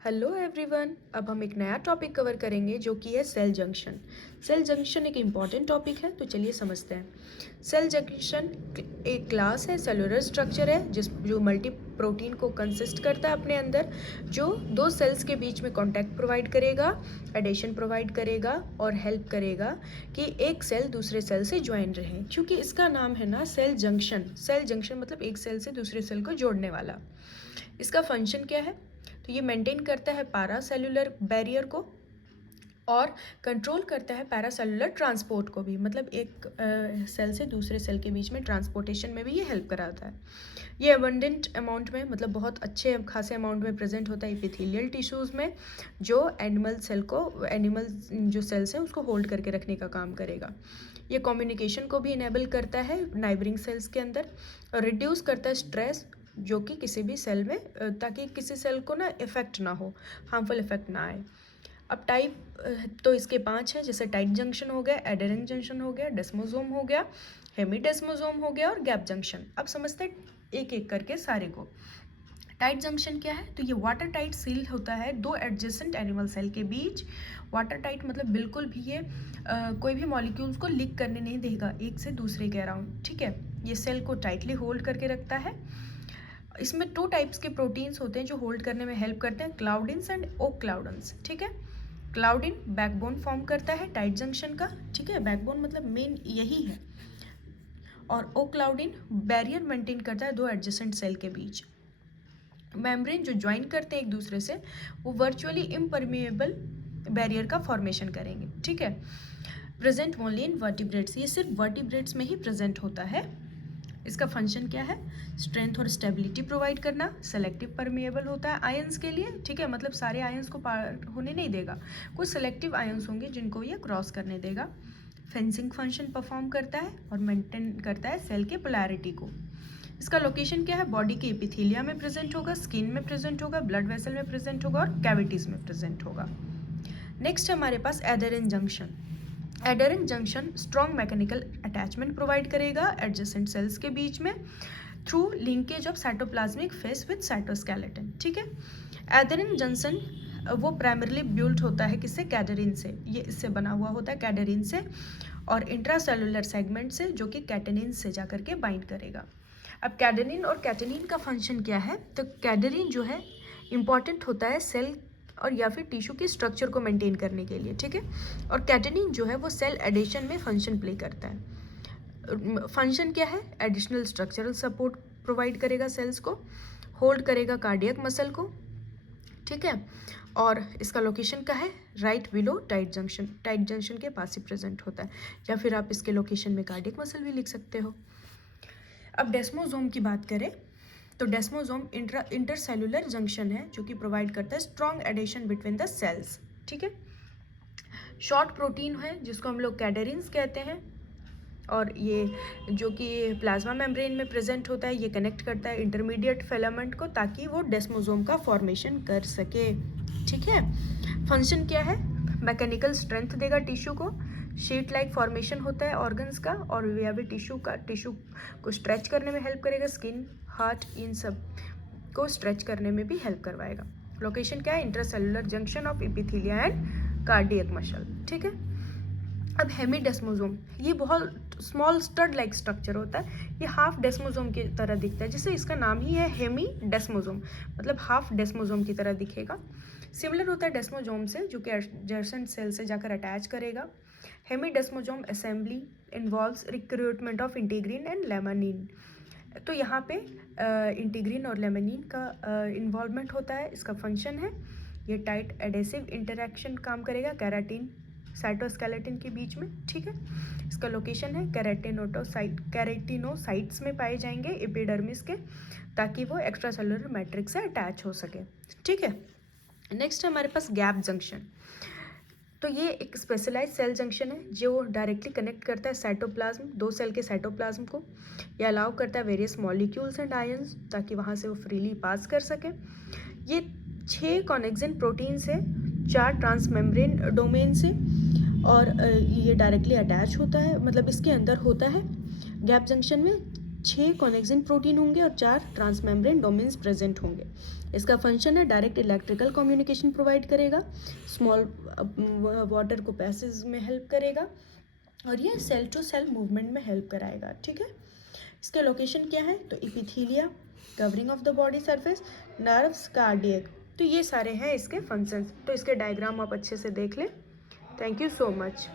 Hello everyone. अब हम एक नया टॉपिक कवर करेंगे जो कि है सेल जंक्शन। सेल जंक्शन एक इम्पॉर्टेंट टॉपिक है, तो चलिए समझते हैं। सेल जंक्शन एक क्लास है, सेलुलर स्ट्रक्चर है जो मल्टी प्रोटीन को कंसिस्ट करता है अपने अंदर, जो दो सेल्स के बीच में कॉन्टैक्ट प्रोवाइड करेगा, एडेशन प्रोवाइड करेगा और हेल्प करेगा कि एक सेल दूसरे सेल से ज्वाइन रहे। क्योंकि इसका नाम है ना सेल जंक्शन। सेल जंक्शन मतलब एक सेल से दूसरे सेल को जोड़ने वाला। इसका फंक्शन क्या है? तो ये मेंटेन करता है पैरा सेलुलर बैरियर को और कंट्रोल करता है पैरा सेलुलर ट्रांसपोर्ट को भी, मतलब एक सेल से दूसरे सेल के बीच में ट्रांसपोर्टेशन में भी ये हेल्प कराता है। ये एबंडेंट अमाउंट में, मतलब बहुत अच्छे खासे अमाउंट में प्रेजेंट होता है एपिथेलियल टिश्यूज़ में, जो एनिमल जो सेल्स हैं उसको होल्ड करके रखने का काम करेगा। ये कम्युनिकेशन को भी इनेबल करता है नाइबरिंग सेल्स के अंदर और रिड्यूस करता है स्ट्रेस जो कि किसी भी सेल में, ताकि किसी सेल को ना इफेक्ट ना हो, हार्मफुल इफेक्ट ना आए। अब टाइप तो इसके 5 हैं, जैसे टाइट जंक्शन हो गया, एडेरेंट जंक्शन हो गया, डेस्मोसोम हो गया, हेमीडेस्मोसोम हो गया और गैप जंक्शन। अब समझते हैं एक एक करके सारे को। टाइट जंक्शन क्या है? तो ये वाटर टाइट सील होता है दो एडजेसेंट एनिमल सेल के बीच। वाटर टाइट मतलब बिल्कुल भी ये कोई भी मॉलिक्यूल्स को लीक करने नहीं देगा एक से दूसरे के अराउंड, ठीक है। ये सेल को टाइटली होल्ड करके रखता है। इसमें 2 टाइप्स के प्रोटीन्स होते हैं जो होल्ड करने में हेल्प करते हैं, क्लाउडिन्स एंड ओ क्लाउडन्स, ठीक है। क्लाउडिन बैकबोन फॉर्म करता है टाइट जंक्शन का, ठीक है। बैकबोन मतलब मेन यही है। और ओ क्लाउडिन बैरियर मेंटेन करता है दो एडजेसेंट सेल के बीच। मेम्ब्रेन जो ज्वाइन करते हैं एक दूसरे से, वो वर्चुअली इम्परमिएबल बैरियर का फॉर्मेशन करेंगे, ठीक है। प्रेजेंट ओनली इन वर्टिब्रेट्स, ये सिर्फ वर्टिब्रेट्स में ही प्रेजेंट होता है। इसका फंक्शन क्या है? स्ट्रेंथ और स्टेबिलिटी प्रोवाइड करना। सेलेक्टिव परमिएबल होता है आयंस के लिए, ठीक है, मतलब सारे आयंस को पार होने नहीं देगा, कुछ सेलेक्टिव आयंस होंगे जिनको ये क्रॉस करने देगा। फेंसिंग फंक्शन परफॉर्म करता है और मेंटेन करता है सेल के पोलैरिटी को। इसका लोकेशन क्या है? बॉडी के एपिथेलिया में प्रेजेंट होगा, स्किन में प्रेजेंट होगा, ब्लड वेसल में प्रेजेंट होगा और कैविटीज में प्रेजेंट होगा। नेक्स्ट है हमारे पास adherent junction. Adherent junction strong mechanical attachment provide करेगा एडजेसेंट सेल्स के बीच में through linkage of cytoplasmic face with cytoskeleton, ठीक है। एडेरेंट जंक्शन वो प्राइमरली बिल्ट होता है किससे? कैडरिन से। ये इससे बना हुआ होता है कैडरिन से और इंट्रासेलुलर सेगमेंट से, जो कि कैटेनिन से जाकर के बाइंड करेगा। अब कैडेनिन और कैटेनिन का फंक्शन क्या है? तो कैडरिन जो है इंपॉर्टेंट होता है सेल और या फिर टिश्यू के स्ट्रक्चर को मेंटेन करने के लिए, ठीक है। और कैटेनिन जो है वो सेल एडिशन में फंक्शन प्ले करता है। फंक्शन क्या है? एडिशनल स्ट्रक्चरल सपोर्ट प्रोवाइड करेगा सेल्स को, होल्ड करेगा कार्डियक मसल को, ठीक है। और इसका लोकेशन का है right below tight junction. Tight junction के पास ही प्रेजेंट होता है, या फिर आप इसके लोकेशन में कार्डियक मसल भी लिख सकते हो। अब डेस्मोसोम की बात करें तो डेस्मोसोम इंटरसेलुलर जंक्शन है जो कि प्रोवाइड करता है strong adhesion between the cells, ठीक है। शॉर्ट प्रोटीन है जिसको हम लोग कैडरिन्स कहते हैं, और ये जो कि प्लाज्मा मेम्ब्रेन में प्रेजेंट होता है, ये कनेक्ट करता है इंटरमीडिएट फिलामेंट को ताकि वो डेस्मोसोम का फॉर्मेशन कर सके, ठीक है। फंक्शन क्या है? मैकेनिकल स्ट्रेंथ देगा टिश्यू को, शीट लाइक फॉर्मेशन होता है ऑर्गन्स का, और या भी टिश्यू को स्ट्रेच करने में हेल्प करेगा, स्किन, हार्ट, इन सब को स्ट्रेच करने में भी हेल्प करवाएगा। लोकेशन क्या है? Intracellular junction of epithelia and cardiac muscle, ठीक है। अब हेमीडेस्मोसोम, ये बहुत स्मॉल स्टड लाइक स्ट्रक्चर होता है, ये हाफ डेस्मोसोम की तरह दिखता है, जैसे इसका नाम ही है हेमीडेस्मोसोम, मतलब हाफ डेस्मोसोम की तरह दिखेगा। सिमिलर होता है डेस्मोसोम से, जो कि एडजेसेंट सेल से जाकर अटैच करेगा। Hemidesmosome assembly involves recruitment of integrin and laminin, तो यहाँ पे इंटीग्रिन और लेमनिन का इन्वॉल्वमेंट होता है। इसका फंक्शन है ये टाइट एडेसिव इंटरेक्शन काम करेगा कैराटिन साइटोस्केलेटन के बीच में, ठीक है। इसका लोकेशन है कैरेटिनोसाइट्स में पाए जाएंगे एपिडर्मिस के, ताकि वो एक्स्ट्रा सेलुलर मैट्रिक्स से अटैच हो सके, ठीक है। नेक्स्ट है हमारे पास गैप जंक्शन। तो ये एक स्पेशलाइज सेल जंक्शन है जो डायरेक्टली कनेक्ट करता है साइटोप्लाज्म, दो सेल के साइटोप्लाज्म को। ये अलाउ करता है वेरियस मॉलिक्यूल्स एंड आयंस ताकि वहाँ से वो फ्रीली पास कर सके। ये 6 कॉनेक्सिन प्रोटीन्स है 4 ट्रांसमेम्ब्रेन डोमेन से, और ये डायरेक्टली अटैच होता है, मतलब इसके अंदर होता है। गैप जंक्शन में 6 कॉनेक्सिन प्रोटीन होंगे और 4 ट्रांसमेम्ब्रेन डोमेन्स प्रेजेंट होंगे। इसका फंक्शन है डायरेक्ट इलेक्ट्रिकल कम्युनिकेशन प्रोवाइड करेगा, स्मॉल वाटर को पैसेज में हेल्प करेगा और ये सेल टू सेल मूवमेंट में हेल्प कराएगा। ठीक है, इसके लोकेशन क्या है तो epithelia, covering of the body surface, nerves, cardiac, तो ये सारे हैं इसके फंक्शंस। तो इसके डायग्राम आप अच्छे से देख लें। Thank you so much.